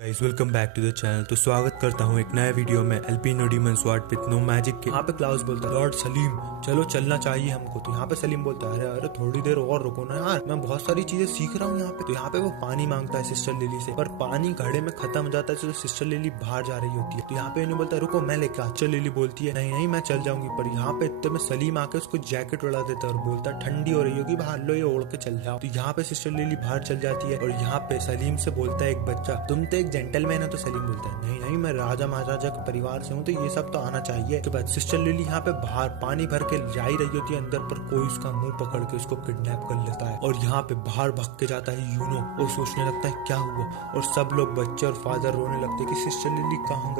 Guys welcome back to the channel. तो स्वागत करता हूँ एक नया वीडियो में एल्पिनो demon sword with no magic के। यहाँ पे क्लाउस बोलता है लॉर्ड सलीम चलो चलना चाहिए हमको। तो यहाँ पे सलीम बोलता है अरे थोड़ी देर और रुको ना यार, मैं बहुत सारी चीजें सीख रहा हूँ यहाँ पे। तो यहाँ पे वो पानी मांगता है सिस्टर लिली से, पर पानी घड़े में खत्म हो जाता है तो सिस्टर लिली बाहर जा रही होती है। तो यहाँ पे इन्हें बोलता है रुको मैं लेके। सिस्टर लिली बोलती है नहीं नहीं मैं चल जाऊंगी। पर यहाँ पे इतने में सलीम आके उसको जैकेट उड़ा देता है और बोलता है ठंडी हो रही होगी बाहर, लो ये ओढ़ के चल जाओ। तो यहाँ पे सिस्टर लिली बाहर चल जाती है और यहाँ पे सलीम से बोलता है एक बच्चा तुम तो एक जेंटलमैन है। तो सलीम बोलता है नहीं नहीं मैं राजा महाराजा के परिवार से हूँ तो ये सब तो आना चाहिए। तो बाद सिस्टर लिली यहाँ पे बाहर पानी भर के जा ही रही होती है अंदर, पर कोई उसका मुंह पकड़ के उसको किडनैप कर लेता है और यहाँ पे बाहर भाग के जाता है यूनो। वो सोचने लगता है क्या हुआ और सब लोग बच्चे और फादर रोने लगते हैं कि सिस्टर लिली कहाँ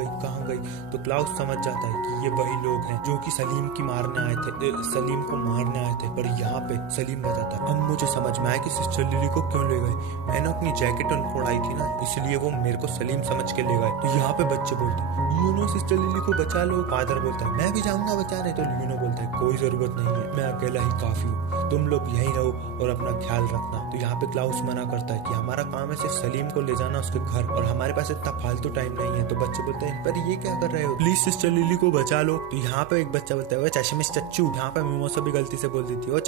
गई। तो क्लाउस समझ जाता है कि ये वही लोग हैं जो कि सलीम को मारने आए थे। पर यहाँ पे सलीम बताता है अब मुझे समझ में आया कि सिस्टर लिली को क्यों ले गए, मैंने अपनी जैकेट उनको उड़ाई थी ना, इसलिए वो मेरे को सलीम समझ के ले गए। तो यहाँ पे बच्चे बोलते हैं यूनो सिस्टर लिली को बचा लो। फादर बोलता है मैं भी जाऊंगा बचाने। तो यूनो बोलता है कोई जरूरत नहीं है, मैं अकेला ही काफी हूँ, तुम लोग यहीं रहो और अपना ख्याल रखना। तो यहाँ पे क्लाउस मना करता है कि हमारा काम है सिर्फ सलीम को ले जाना उसके घर और हमारे पास इतना फालतू टाइम नहीं है। तो बच्चे बोलते हैं पर ये क्या कर रहे हो, प्लीज सिस्टर लिली को बचा लो। तो यहाँ पे एक बच्चा बोलता है चश्मिश चच्चू। यहाँ पे मिमोसा भी गलती से बोल देती है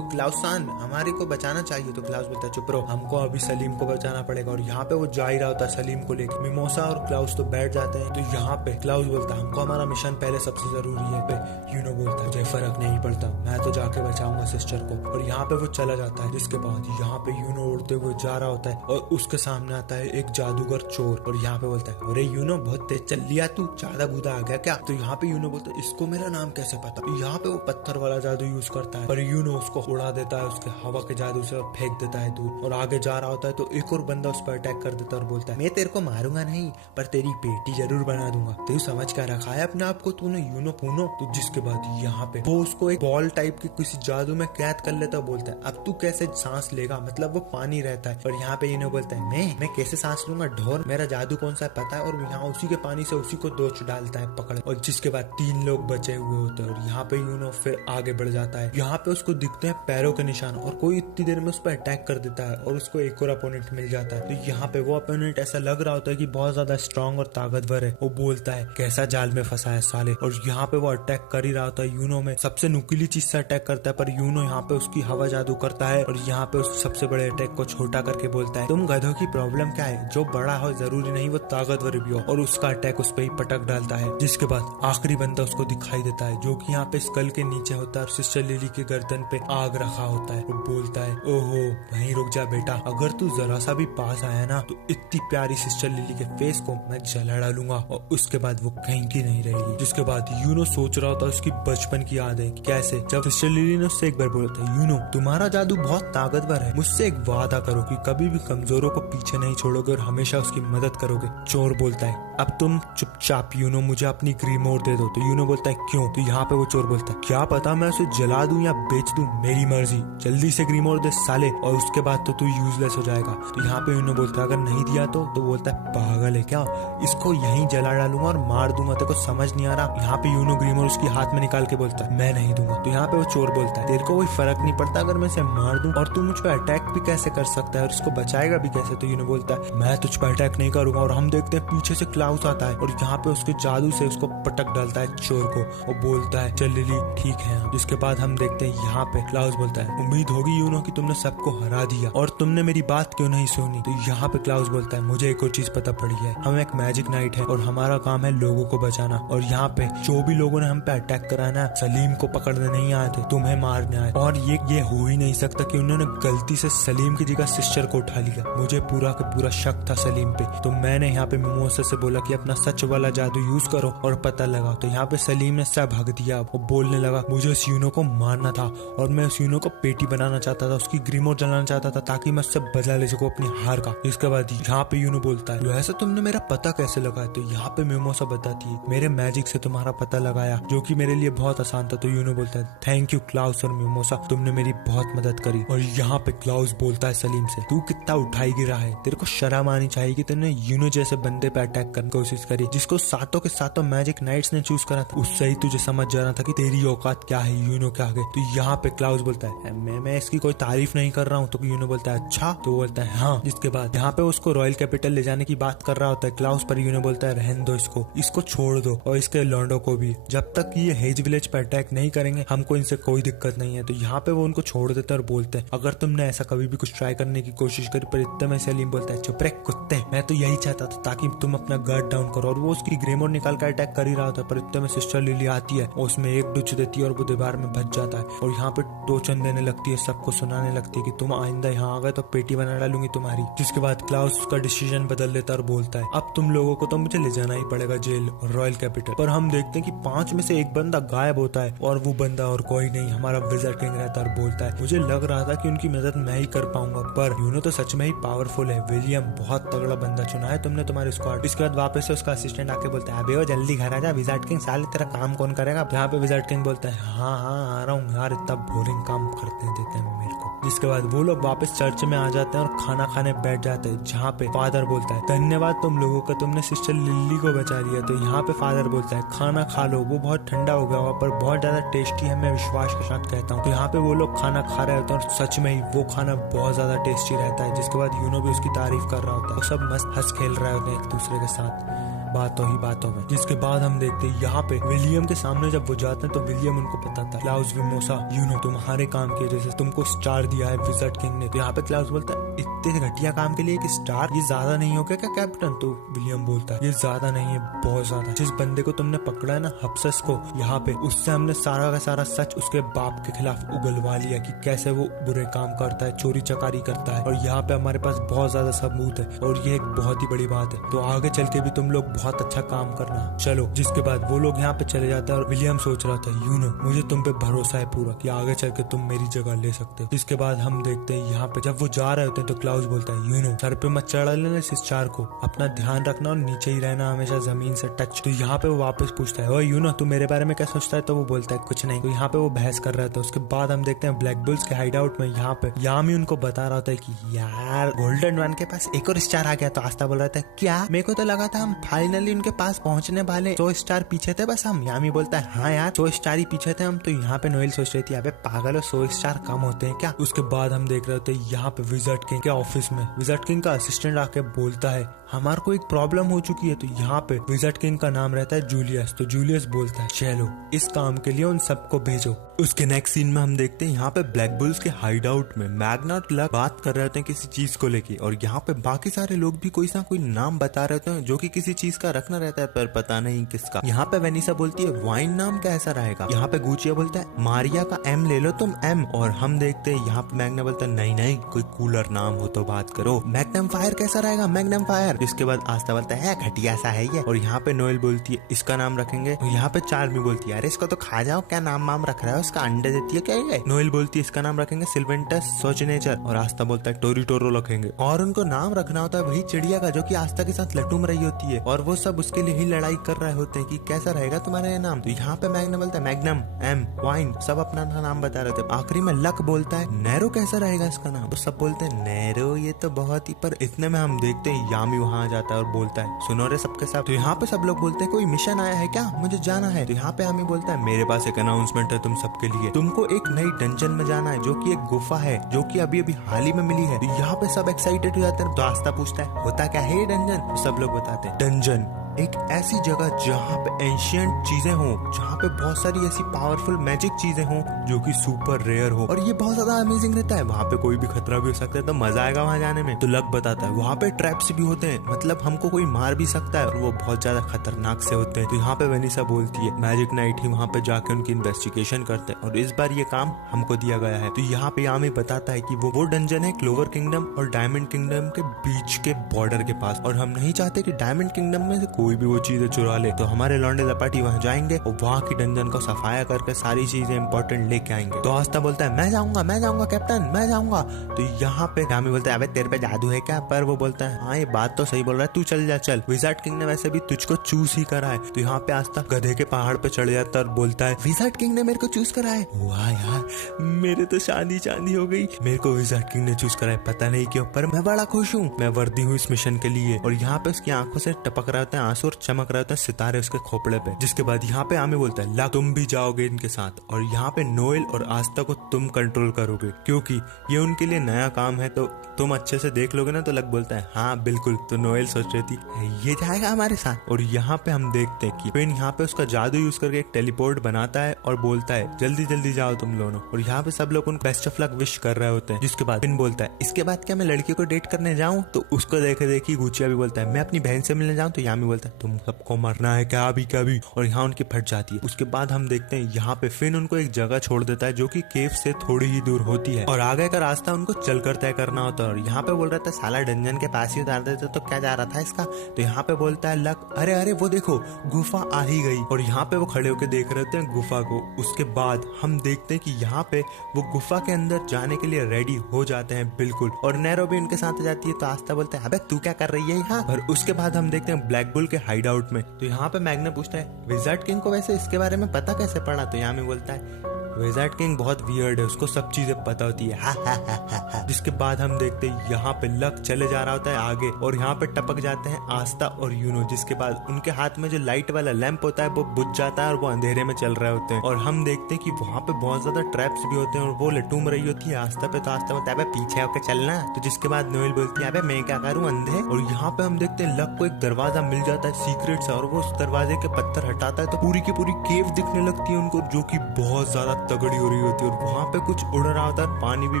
क्लाउस सान हमारे को बचाना चाहिए। तो क्लाउस बोलता है चुप रहो, हमको अभी सलीम को बचाना पड़ेगा। और यहाँ पे वो जा ही रहा होता है सलीम को लेकर। मिमोसा और क्लाउस तो बैठ जाते हैं। तो यहाँ पे क्लाउस बोलता है हमको हमारा मिशन पहले सबसे जरूरी है। पे यूनो बोलता है मुझे फर्क नहीं पड़ता, मैं तो जाके बचाऊंगा सिस्टर को। और यहाँ पे वो चला जाता है, जिसके बाद यहाँ पे यूनो उड़ते हुए जा रहा होता है और उसके सामने आता है एक जादूगर चोर और यहाँ पे बोलता है अरे यूनो बहुत तेज चल लिया तू, ज्यादा गुदा आ गया क्या। तो यहाँ पे यूनो बोलता है इसको मेरा नाम कैसे पता। तो यहाँ पे वो पत्थर वाला जादू यूज करता है पर यूनो उसको उड़ा देता है उसके हवा के जादू से और फेंक देता है दूर। और आगे जा रहा होता है तो एक और बंदा उस पर अटैक कर देता है और बोलता है मैं तेरे को मारूंगा नहीं पर तेरी बेटी जरूर बना दूंगा, तू समझ कर रखा है अपने आप को तूने यूनो पूनो। तो जिसके बाद यहाँ पे वो उसको एक बॉल टाइप की किसी जादू में कैद कर लेता है। बोलता है अब तू कैसे सांस लेगा, मतलब वो पानी रहता है। और यहाँ पे यूनो बोलता है मैं कैसे सांस लूंगा ढोर, मेरा जादू कौन सा पता है। और यहाँ उसी के पानी से उसी को दोच डालता है पकड़। और जिसके बाद 3 लोग बचे हुए होते हैं और यहाँ पे यूनो फिर आगे बढ़ जाता है। यहाँ पे उसको दिखते हैं पैरों के निशान और कोई इतनी देर में उस पर अटैक कर देता है और उसको एक और अपोनेंट मिल जाता है। तो यहाँ पे वो अपोनेंट ऐसा लग रहा होता है कि बहुत ज्यादा स्ट्रांग और ताकतवर है। वो बोलता है कैसा जाल में फंसा है साले। और यहाँ पे वो अटैक कर ही रहा होता है यूनो में सबसे नुकीली चीज से अटैक करता है, पर यूनो यहाँ पे उसकी हवा जादू करता है और यहाँ पे उस सबसे बड़े अटैक को छोटा करके बोलता है तुम गधों की प्रॉब्लम क्या है, जो बड़ा हो जरूरी नहीं वो ताकतवर भी हो। और उसका अटैक उस पर ही पटक डालता है। जिसके बाद आखिरी बंदा उसको दिखाई देता है जो कि यहाँ पे स्कल के नीचे होता है और सिस्टर लिली के गर्दन पे आग रखा होता है। वो बोलता है ओहो वहीं रुक जा बेटा, अगर तू जरा सा भी पास आया ना तो इतनी प्यारी सिस्टर लिली के फेस को मैं जला डालूंगा। और उसके बाद वो कहीं की नहीं रहेगी। जिसके बाद यूनो सोच रहा होता है उसकी बचपन की याद है कैसे जब सिस्टर लिली ने उससे एक बार बोला था यूनो तुम्हारा जादू बहुत ताकतवर है, मुझसे एक वादा करो कि कभी भी कमजोरों को पीछे नहीं छोड़ोगे और हमेशा उसकी मदद करोगे। चोर बोलता है अब तुम चुपचाप यूनो मुझे अपनी ग्रीमोर दे दो। तो यूनो बोलता है क्यों। तो यहाँ पे वो चोर बोलता है क्या पता मैं उसे जला दूं या बेच दूं, मेरी मर्जी, जल्दी से ग्रीमोर दे साले और उसके बाद तो तू यूजलेस हो जाएगा। तो यहाँ पे यूनो बोलता है अगर नहीं दिया तो बोलता है पागल है क्या, इसको यहीं जला डालूंगा और मार दूंगा, तेरे को समझ नहीं आ रहा। यहाँ पे यूनो ग्रीमोर उसकी हाथ में निकाल के बोलता है मैं नहीं दूंगा। तो यहाँ पे वो चोर बोलता है तेरे को कोई फर्क नहीं पड़ता अगर मैं इसे मार दूं, और तू मुझ पर अटैक भी कैसे कर सकता है और इसको बचाएगा भी कैसे। तो यूनो बोलता है मैं तुझ पर अटैक नहीं करूंगा। और हम देखते हैं पीछे से क्लाउस आता है और यहाँ पे उसके जादू से उसको पटक डालता है चोर को और बोलता है चल लिली ठीक है। जिसके बाद हम देखते हैं यहाँ पे क्लाउस बोलता है उम्मीद होगी यूनो कि तुमने सबको हरा दिया और तुमने मेरी बात क्यों नहीं सुनी। तो यहाँ पे क्लाउस बोलता है मुझे एक और चीज पता पड़ी है, हम एक मैजिक नाइट है और हमारा काम है लोगों को बचाना। और यहाँ पे जो भी लोगों ने हम पे अटैक कराना सलीम को पकड़ने नहीं आए थे, तुम्हें मारने आए। और ये हो ही नहीं सकता कि उन्होंने गलती से सलीम की जगह सिस्टर को उठा लिया। मुझे पूरा का पूरा शक था सलीम पे। तो मैंने यहाँ पे मिमोसा से बोला कि अपना सच वाला जादू यूज करो और पता लगाओ। तो यहाँ पे सलीम ने सब भाग दिया और बोलने लगा मुझे उस यूनो को मारना था और मैं उस यूनो को पेटी बनाना चाहता था, उसकी ग्रीमोर जलाना चाहता था ताकि मैं उससे बदला ले सकूं अपनी हार का। इसके बाद यहाँ पे यूनो बोलता है वैसे तुमने मेरा पता कैसे लगाया। तो यहाँ पे मिमोसा बताती है मेरे मैजिक से तुम्हारा पता लगाया जो कि मेरे लिए बहुत आसान था। तो यूनो बोलता है थैंक यू क्लाउस और मिमोसा, तुमने मेरी बहुत मदद करी। और यहाँ पे क्लाउस बोलता है सलीम से तू कितना उठाई गिरा है, तेरे को शर्म आनी चाहिए कि तुमने यूनो जैसे बंदे पे अटैक करने की कोशिश करी जिसको सातों के सातों मैजिक नाइट्स ने चूज करा था। उससे ही तुझे समझ जाना था कि तेरी औकात क्या है यूनो के आगे। तो यहाँ पे क्लाउस बोलता है मैं इसकी कोई तारीफ नहीं कर रहा हूँ। तो यूनो बोलता है अच्छा। तो बोलता है हाँ। जिसके बाद यहाँ पे उसको रॉयल कैपिटल कैपिटल ले जाने की बात कर रहा होता है क्लाउस, पर यूनो बोलता है रहने दो इसको छोड़ दो और इसके लॉन्डो को भी, जब तक ये हेज विलेज पर अटैक नहीं करेंगे हमको इनसे कोई दिक्कत नहीं है। तो यहाँ पे वो उनको छोड़ देते हैं और बोलते हैं अगर तुमने ऐसा कभी भी कुछ ट्राई करने की कोशिश करी, पर इतने में सलीम बोलता है चुप रह कुत्ते, मैं तो यही चाहता था ताकि तुम अपना गार्ड डाउन करो। और वो उसकी ग्रेमोर निकाल कर अटैक कर ही रहा होता है, पर इतने में सिस्टर लिली आती है और उसमें एक डुच देती है और वो दीवार में भज जाता है और यहाँ पे टोचन देने लगती है, सबको सुनाने लगती है कि तुम आइंदा यहाँ आ गए तो पेटी बना डालूंगी तुम्हारी। जिसके बाद क्लाउस उसका डिसीजन बदल देता है और बोलता है अब तुम लोगों को तो मुझे ले जाना ही पड़ेगा जेल और रॉयल कैपिटल। पर हम देखते हैं कि 5 में से एक बंदा गायब होता है और वो बंदा और कोई नहीं हमारा विज़ार्ड किंग रहता है और बोलता है मुझे लग रहा था कि उनकी मदद मैं ही कर पाऊंगा, पर यूनो तो सच में ही पावरफुल है, विलियम बहुत तगड़ा बंदा चुना है तुमने तुम्हारे स्क्वाड। इसके बाद वापस से उसका असिस्टेंट आके बोलता है अबे वो जल्दी घर आ जा, विज़ार्ड किंग साले तेरा काम कौन करेगा। यहाँ पे विज़ार्ड किंग बोलता है हाँ हाँ आ रहा हूँ यार, इतना बोरिंग काम करते देते हैं मेरे को। जिसके बाद वो लोग वापस चर्च में आ जाते हैं और खाना खाने बैठ जाते हैं, जहाँ पे फादर बोलता है धन्यवाद तुम लोगों का, तुमने सिस्टर लिली को बचा लिया। तो यहाँ पे फादर बोलता है खाना खा लो, वो बहुत ठंडा हो गया हुआ पर बहुत ज्यादा टेस्टी है, मैं विश्वास के साथ कहता हूँ। तो यहाँ पे वो लोग खाना खा रहे होते हैं और सच में ही वो खाना बहुत ज्यादा टेस्टी रहता है। जिसके बाद यूनो भी उसकी तारीफ कर रहा होता है, वो सब मस्त हंस खेल रहे होते हैं एक दूसरे के साथ बातों में। जिसके बाद हम देखते हैं यहाँ पे विलियम के सामने जब वो जाते हैं तो विलियम उनको बताता है क्लाउस विमोसा यूनो तुम्हारे काम की वजह से तुमको स्टार दिया है विज़ार्ड किंग ने। तो यहाँ पे क्लाउस बोलता है इतने घटिया काम के लिए कि स्टार, ये ज्यादा नहीं हो गया क्या कैप्टन। तो विलियम बोलता है ये ज्यादा नहीं है बहुत ज्यादा, जिस बंदे को तुमने पकड़ा है ना हब्सस को, यहाँ पे उससे हमने सारा का सारा सच उसके बाप के खिलाफ उगलवा लिया कि कैसे वो बुरे काम करता है, चोरी चकारी करता है, और यहाँ पे हमारे पास बहुत ज्यादा सबूत है और ये एक बहुत ही बड़ी बात है। तो आगे चल के भी तुम लोग बहुत अच्छा काम करना चलो। जिसके बाद वो लोग यहाँ पे चले जाते हैं और विलियम सोच रहा था यूनो मुझे तुम पे भरोसा है पूरा कि आगे चल के तुम मेरी जगह ले सकते हो। इसके बाद हम देखते हैं यहाँ पे जब वो जा रहे होते हैं तो क्लाउस बोलता है यूनो सर पे मत चढ़ा लेना इस स्टार को, अपना ध्यान रखना और नीचे ही रहना हमेशा जमीन से टच। तो यहाँ पे वो वापस पूछता है ओ यूनो तू मेरे बारे में क्या सोचता है। तो वो बोलता है कुछ नहीं। तो यहाँ पे वो बहस कर रहा था। उसके बाद हम देखते हैं ब्लैक बुल्स के हाइड आउट में यहाँ पे यामी उनको बता रहा होता है कि यार गोल्डन वन के पास एक और स्टार आ गया। तो आस्था बोल रहा था क्या, मेरे को तो लगा था हम फाइनली उनके पास पहुंचने वाले, 100 स्टार पीछे थे बस हम। यामी बोलता है हाँ यार 100 स्टार ही पीछे थे हम। तो यहाँ पे नोएल सोच रही थी अबे पागल हो 100 स्टार कम होते हैं क्या। उसके बाद हम देख रहे थे यहाँ पे विज़ार्ड किंग के ऑफिस में विज़ार्ड किंग का असिस्टेंट आके बोलता है हमारे को एक प्रॉब्लम हो चुकी है। तो यहाँ पे विज़ार्ड किंग का नाम रहता है जूलियस। तो जूलियस बोलता है चलो इस काम के लिए उन सबको भेजो। उसके नेक्स्ट सीन में हम देखते हैं यहाँ पे ब्लैक बुल्स के हाइड आउट में मैग्ना और लक बात कर रहे होते हैं किसी चीज को लेके, और यहाँ पे बाकी सारे लोग भी कोई ना कोई नाम बता रहे होते हैं जो कि किसी चीज का रखना रहता है पर पता नहीं किसका। यहाँ पे वेनिसा बोलती है वाइन नाम कैसा रहेगा। यहाँ पे गुचिया बोलता है मारिया का एम ले लो तुम एम। और हम देखते हैं यहाँ पे मैग्ना बोलता है नहीं नहीं कोई कूलर नाम हो तो बात करो। मैग्नम फायर कैसा रहेगा मैग्नम फायर। इसके बाद आस्था बोलता है घटिया सा है ये। और यहाँ पे नोएल बोलती है इसका नाम रखेंगे। तो यहाँ पे चार्मी बोलती है अरे इसको तो खा जाओ, क्या नाम वाम रख रहा है, उसका अंडे देती है क्या ये। नोएल बोलती है इसका नाम रखेंगे सिल्वेंटस सोचनेचर। और आस्था बोलता है टोरी टोरो रखेंगे। और उनको नाम रखना होता है वही चिड़िया का जो कि आस्था के साथ लटूम रही होती है, और वो सब उसके लिए ही लड़ाई कर रहे होते हैं कि कैसा रहेगा तुम्हारा ये नाम। तो यहाँ पे मैग्ना बोलता है मैग्नम एम वाइन, सब अपना नाम बता रहे थे। आखिरी में लक बोलता है नैरो कैसा रहेगा इसका नाम। तो सब बोलते हैं नैरो ये तो बहुत ही, पर इतने में हम देखते हैं यामी वहाँ आ जाता है और बोलता है सुनो रे सबके सब। तो यहाँ पे सब लोग बोलते हैं कोई मिशन आया है क्या, मुझे जाना है। तो यहाँ पे यामी बोलता है मेरे पास एक अनाउंसमेंट है तुम सबके लिए, तुमको एक नई डंजन में जाना है जो कि एक गुफा है जो कि अभी अभी हाल ही में मिली है। तो यहाँ पे सब एक्साइटेड हो जाते हैं। तो आस्था पूछता है होता क्या है ये डंजन। तो सब लोग बताते हैं डंजन एक ऐसी जगह जहाँ पे एंशिएंट चीजें हों, जहाँ पे बहुत सारी ऐसी पावरफुल मैजिक चीजें हों जो कि सुपर रेयर हो, और ये बहुत ज्यादा अमेजिंग रहता है। वहाँ पे कोई भी खतरा भी हो सकता है, तो मजा आएगा वहाँ जाने में। तो लक बताता है वहाँ पे ट्रैप्स भी होते हैं, मतलब हमको कोई मार भी सकता है और वो बहुत ज्यादा खतरनाक से होते हैं। तो यहाँ पे वेनिसा बोलती है मैजिक नाइट ही वहाँ पे जाके उनकी इन्वेस्टिगेशन करते हैं और इस बार ये काम हमको दिया गया है। तो यहाँ पे यामी बताता है कि वो डंजन है क्लोवर किंगडम और डायमंड किंगडम के बीच के बॉर्डर के पास, और हम नहीं चाहते कि डायमंड किंगडम में से कोई भी वो चीजें चुरा ले। तो हमारे लौंडे लपाटी वहाँ जाएंगे और वहाँ की डंजन को सफाया करके सारी चीजें इंपॉर्टेंट लेके आएंगे। तो आस्था बोलता है मैं जाऊंगा कैप्टन मैं जाऊंगा। तो यहाँ पे यामी बोलता है अबे तेरे पे जादू है क्या। पर वो बोलता है हाँ ये बात तो सही बोल रहा है, तू चल जा चल, विज़ार्ड किंग ने वैसे भी तुझको चूज ही करा है। तो यहाँ पे आस्था गधे के पहाड़ पे चढ़ जाता है और बोलता है विज़ार्ड किंग ने मेरे को चूज करा है। वाह यार मेरे तो चांदी चांदी हो गई, मेरे को विज़ार्ड किंग ने चूज करा है, पता नहीं क्यों, पर मैं बड़ा खुश हूँ, मैं वर्दी हूँ इस मिशन के लिए। और यहाँ पे उसकी आंखों से टपक रहे होते हैं आंसू और चमक रहे होते हैं सितारे उसके खोपड़े पे। जिसके बाद यहाँ पे आमी बोलता है लक तुम भी जाओगे इनके साथ और यहाँ पे नोएल और आस्था को तुम कंट्रोल करोगे क्योंकि ये उनके लिए नया काम है, तो तुम अच्छे से देख लोगे ना। तो लक बोलता है हाँ बिल्कुल। तो नोएल सोच रही थी ये जाएगा हमारे साथ। और यहाँ पे हम देखते हैं कि फिन यहाँ पे उसका जादू यूज करके एक टेलीपोर्ट बनाता है और बोलता है जल्दी जल्दी जाओ तुम दोनों। और यहाँ पे सब लोग उनको बेस्ट ऑफ लक विश कर रहे होते हैं। जिसके बाद फिन बोलता है इसके बाद क्या मैं लड़की को डेट करने जाऊं? तो उसको देखे देखी गुचिया भी बोलता है मैं अपनी बहन से मिलने जाऊं? तो यामी बोलता है तुम सबको मरना है क्या अभी? और यहाँ उनकी फट जाती है। उसके बाद हम देखते हैं यहाँ पे फिन उनको एक जगह छोड़ देता है जो कि केव से थोड़ी ही दूर होती है और आगे का रास्ता उनको चलकर तय करना होता है। और यहाँ पे बोल रहा था साला डंजन के पास ही उतार देते तो क्या जा रहा था इसका। तो यहाँ पे बोलता है लक अरे अरे वो देखो गुफा आ ही गई। और यहाँ पे वो खड़े होकर देख रहे होते हैं गुफा को। उसके बाद हम देखते हैं कि यहाँ पे वो गुफा के अंदर जाने के लिए रेडी हो जाते हैं बिल्कुल। और नैरो भी उनके साथ जाती है। तो आस्था बोलता है अबे तू क्या कर रही है यहाँ? और उसके बाद हम देखते हैं ब्लैक बुल के हाइड आउट में। तो यहाँ पे मैग्ना पूछता है विजार्ड किंग को वैसे इसके बारे में पता कैसे पड़ा? तो यामी बोलता है विजार्ड किंग बहुत वियर्ड है, उसको सब चीजें पता होती है। हा। जिसके बाद हम देखते हैं यहाँ पे लक चले जा रहा होता है आगे और यहाँ पे टपक जाते हैं आस्था और यूनो। जिसके बाद उनके हाथ में जो लाइट वाला लैंप होता है वो बुझ जाता है और वो अंधेरे में चल रहे होते हैं। और हम देखते हैं कि वहाँ पे बहुत ज्यादा ट्रैप्स भी होते हैं और वो लटूम रही होती है आस्था पे। तो आस्था बोलता है पीछे होकर चलना। तो जिसके बाद नोएल बोलती है मैं क्या करूँ अंधे। और यहाँ पे हम देखते हैं लक को एक दरवाजा मिल जाता है सीक्रेट सा और वो उस दरवाजे के पत्थर हटाता है तो पूरी की पूरी केव दिखने लगती है उनको जो की बहुत ज्यादा तगड़ी हो रही होती है। और वहाँ पे कुछ उड़ रहा होता है, पानी भी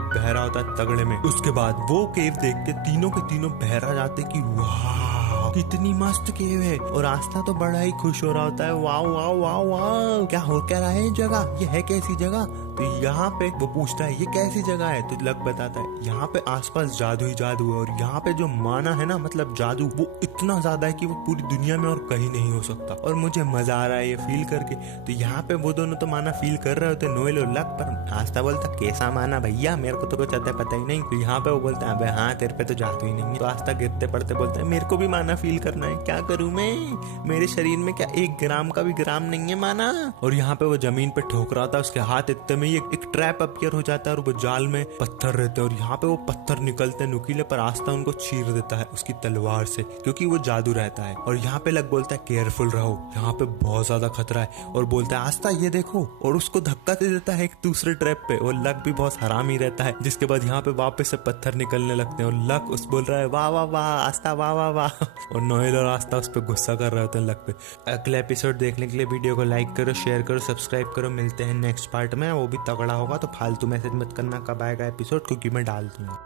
बह रहा होता है तगड़े में। उसके बाद वो केव देख के तीनों के तीनों बहरा जाते कि वाह कितनी मस्त केव है। और आस्था तो बड़ा ही खुश हो रहा होता है वाह वाह वाह वाह क्या हो क्या रहा है जगह, ये है कैसी जगह? तो यहाँ पे वो पूछता है ये कैसी जगह है? तो लक बताता है यहाँ पे आसपास जादू ही जादू है और यहाँ पे जो माना है ना मतलब जादू वो इतना ज्यादा है कि वो पूरी दुनिया में और कहीं नहीं हो सकता। और मुझे मजा आ रहा है ये फील करके। तो यहाँ पे वो दोनों तो माना फील कर रहे होते नोएल और लक। पर आस्था बोलता कैसा माना भैया, मेरे को तो कुछ अता पता ही नहीं। तो यहाँ पे वो बोलता है हाँ तेरे पे तो जादू ही नहीं है। तो आस्था गिरते पड़ते बोलता है मेरे को भी माना फील करना है, क्या करूं मैं, मेरे शरीर में क्या 1 ग्राम का भी ग्राम नहीं है माना। और यहाँ पे वो जमीन पे ठोक रहा था, उसके हाथ इतने में एक ट्रैप अपीयर हो जाता है और वो जाल में पत्थर रहते हैं और यहाँ पे वो पत्थर निकलते हैं नुकीले। पर आस्था उनको चीर देता है उसकी तलवार से क्योंकि वो जादू रहता है। और यहाँ पे लक बोलता है केयरफुल रहो, यहाँ पे बहुत ज्यादा खतरा है। और बोलता है आस्था ये देखो, और उसको धक्का दे देता है एक दूसरे ट्रैप पे। और लक भी बहुत हरामी रहता है। जिसके बाद यहाँ पे वापस से पत्थर निकलने लगते हैं और लक उस बोल रहा है वाह वाह वाह आस्था वाह वाह वाह। और नोएल और आस्था उस पर गुस्सा कर रहे होते हैं लक पे। अगला एपिसोड देखने के लिए वीडियो को लाइक करो, शेयर करो, सब्सक्राइब करो। मिलते हैं नेक्स्ट पार्ट में, वो भी तगड़ा होगा। तो फालतू मैसेज मत करना कब आएगा एपिसोड, क्योंकि मैं डाल दूंगा।